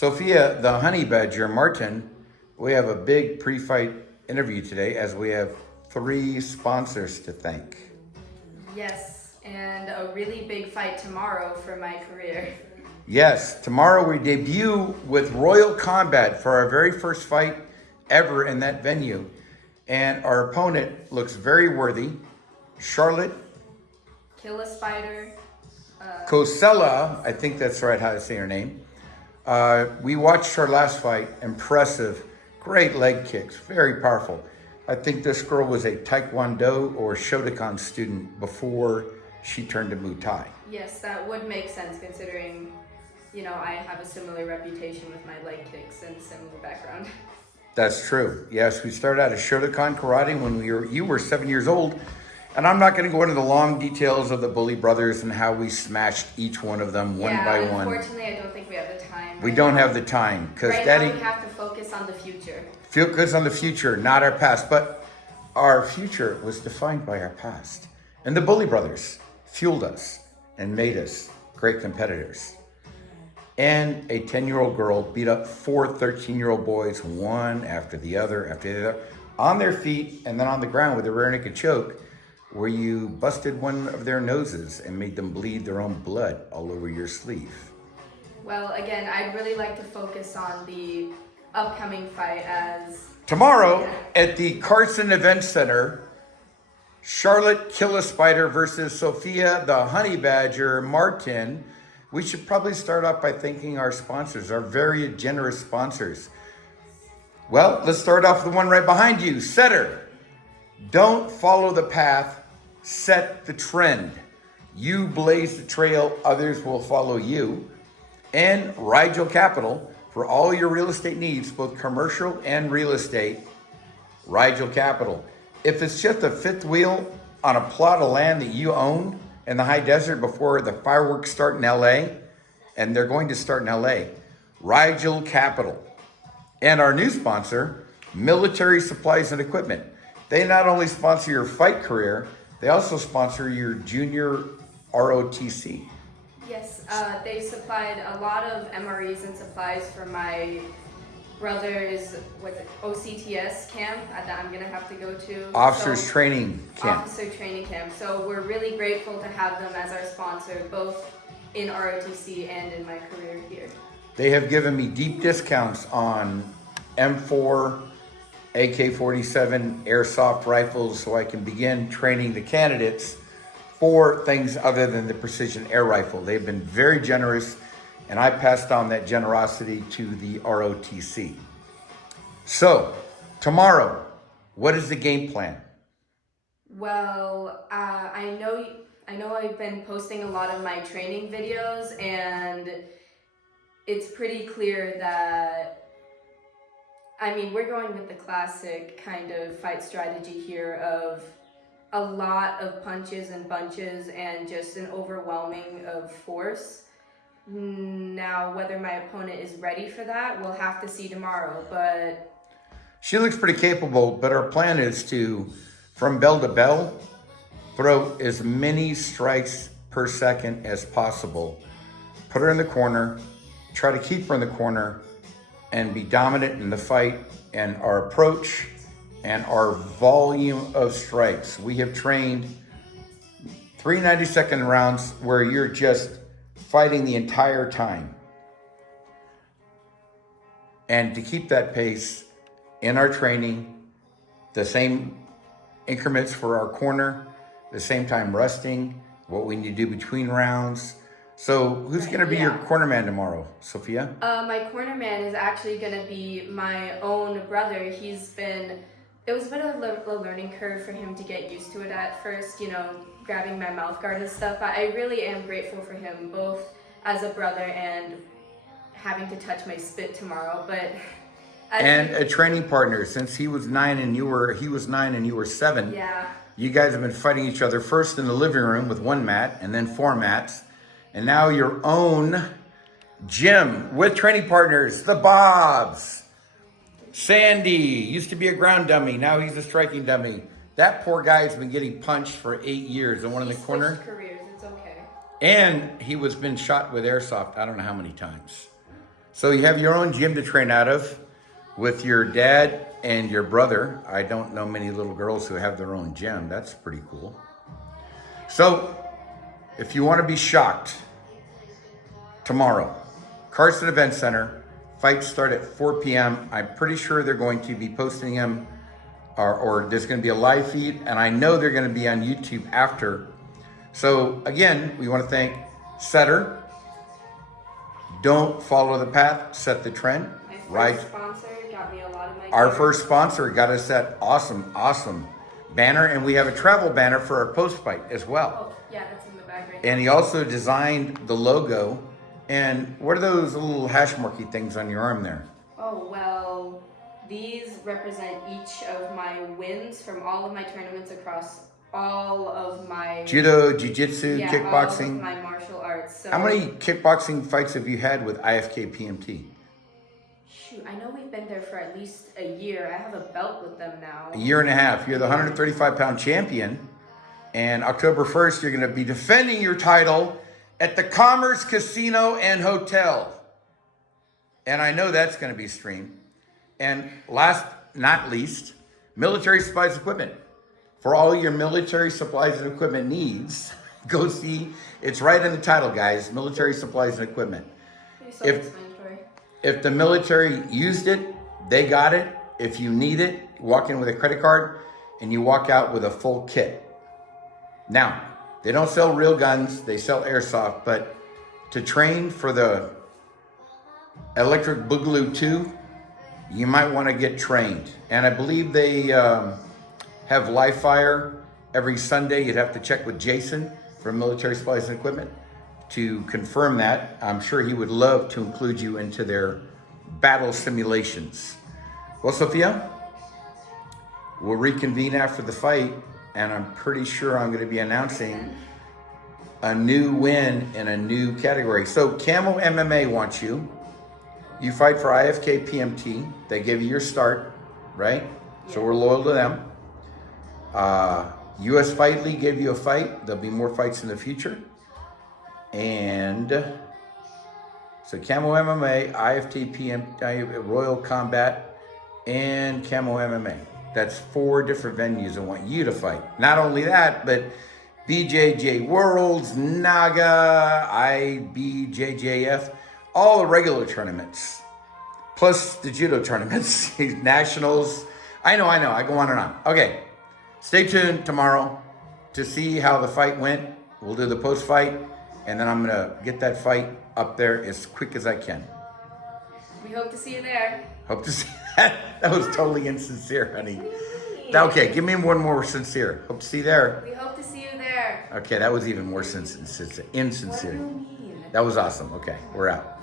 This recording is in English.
Sophia, the honey badger, Martin, we have a big pre-fight interview today as we have 3 sponsors to thank. Yes, and a really big fight tomorrow for my career. Yes, tomorrow we debut with Royal Combat for our very first fight ever in that venue. And our opponent looks very worthy. Charlotte Kill a Spider. Cosella, I think that's right how to say her name. We watched her last fight, impressive, great leg kicks, very powerful. I think this girl was a Taekwondo or Shotokan student before she turned to Muay Thai. Yes, that would make sense considering, I have a similar reputation with my leg kicks and similar background. That's true. Yes, we started out as Shotokan karate when you were 7 years old. And I'm not going to go into the long details of the Bully Brothers and how we smashed each one of them one by one. Unfortunately, I don't think we have the time. We don't have the time because right Daddy. Now we have to focus on the future. Focus on the future, not our past. But our future was defined by our past. And the Bully Brothers fueled us and made us great competitors. And a 10-year-old girl beat up 4 13-year-old boys, one after the other, on their feet and then on the ground with a rear naked choke, where you busted one of their noses and made them bleed their own blood all over your sleeve. Well, again, I'd really like to focus on the upcoming fight as... Tomorrow at the Carson Ecebt Center, Charlotte Kill a Spider versus Sophia the Honey Badger Martin. We should probably start off by thanking our sponsors, our very generous sponsors. Well, let's start off with the one right behind you, Setter. Don't follow the path, set the trend. You blaze the trail, others will follow you. And Rigel Capital, for all your real estate needs, both commercial and real estate, Rigel Capital. If it's just a fifth wheel on a plot of land that you own in the high desert before the fireworks start in LA, and they're going to start in LA, Rigel Capital. And our new sponsor, Military Supplies and Equipment. They not only sponsor your fight career, they also sponsor your junior ROTC. Yes, they supplied a lot of MREs and supplies for my brother's OCTS camp that I'm going to have to go to. Officers Training Camp. Officer Training Camp. So we're really grateful to have them as our sponsor, both in ROTC and in my career here. They have given me deep discounts on M4, AK-47 airsoft rifles so I can begin training the candidates for things other than the precision air rifle. They've been very generous, and I passed on that generosity to the ROTC. So, tomorrow, what is the game plan? Well, I know I've been posting a lot of my training videos, and it's pretty clear that we're going with the classic kind of fight strategy here of a lot of punches and bunches and just an overwhelming of force. Now, whether my opponent is ready for that, we'll have to see tomorrow, but... She looks pretty capable, but our plan is to, from bell to bell, throw as many strikes per second as possible. Put her in the corner, try to keep her in the corner, and be dominant in the fight and our approach and our volume of strikes. We have trained 3 90-second rounds where you're just fighting the entire time. And to keep that pace in our training, the same increments for our corner, the same time resting, what we need to do between rounds. So who's going to be your corner man tomorrow, Sophia? My corner man is actually going to be my own brother. It was a bit of a learning curve for him to get used to it at first, grabbing my mouth guard and stuff. I really am grateful for him, both as a brother and having to touch my spit tomorrow. But and a training partner, since he was 9 and you were 7. Yeah. You guys have been fighting each other first in the living room with 1 mat and then 4 mats. And now your own gym with training partners, the Bobs. Sandy used to be a ground dummy. Now he's a striking dummy. That poor guy's been getting punched for 8 years. The one in the corner. Careers, it's okay. And he was been shot with airsoft, I don't know how many times. So you have your own gym to train out of with your dad and your brother. I don't know many little girls who have their own gym. That's pretty cool. So if you want to be shocked, tomorrow, Carson Event Center, fights start at 4 p.m. I'm pretty sure they're going to be posting them, or there's going to be a live feed, and I know they're going to be on YouTube after. So again, we want to thank Setter. Don't follow the path, set the trend. My first sponsor got me a lot of my Our gear. first sponsor got us that awesome banner, and we have a travel banner for our post fight as well. Oh, yeah, that's in the bag right now. And he also designed the logo. And what are those little hash marky things on your arm there? Oh, well, these represent each of my wins from all of my tournaments across all of my... Judo, jiu-jitsu, kickboxing. all of my martial arts. So, How many kickboxing fights have you had with IFK PMT? shoot, I know we've been there for at least a year. I have a belt with them now. A year and a half. You're the 135-pound champion. And October 1st, you're going to be defending your title at the Commerce Casino and Hotel. And I know that's going to be streamed. And last, not least, military supplies equipment. For all your military supplies and equipment needs, go see, it's right in the title, guys, military supplies and equipment. Pretty self-explanatory. If the military used it, they got it. If you need it, walk in with a credit card and you walk out with a full kit. Now, they don't sell real guns, they sell airsoft, but to train for the Electric Boogaloo 2, you might want to get trained. And I believe they have live fire every Sunday. You'd have to check with Jason from Military Supplies and Equipment to confirm that. I'm sure he would love to include you into their battle simulations. Well, Sophia, we'll reconvene after the fight, and I'm pretty sure I'm going to be announcing a new win in a new category. So Camo MMA wants you. You fight for IFK PMT. They gave you your start, right? Yeah. So we're loyal to them. US Fight League gave you a fight. There'll be more fights in the future. And so Camo MMA, IFT PMT, Royal Combat, and Camo MMA. That's 4 different venues I want you to fight. Not only that, but BJJ Worlds, NAGA, IBJJF, all the regular tournaments, plus the judo tournaments, nationals. I know, I go on and on. Okay, stay tuned tomorrow to see how the fight went. We'll do the post-fight, and then I'm gonna get that fight up there as quick as I can. We hope to see you there. Hope to see that. That was totally insincere, honey. Okay, give me one more sincere. Hope to see you there. We hope to see you there. Okay, that was even more insincere. What do you mean? That was awesome. Okay, we're out.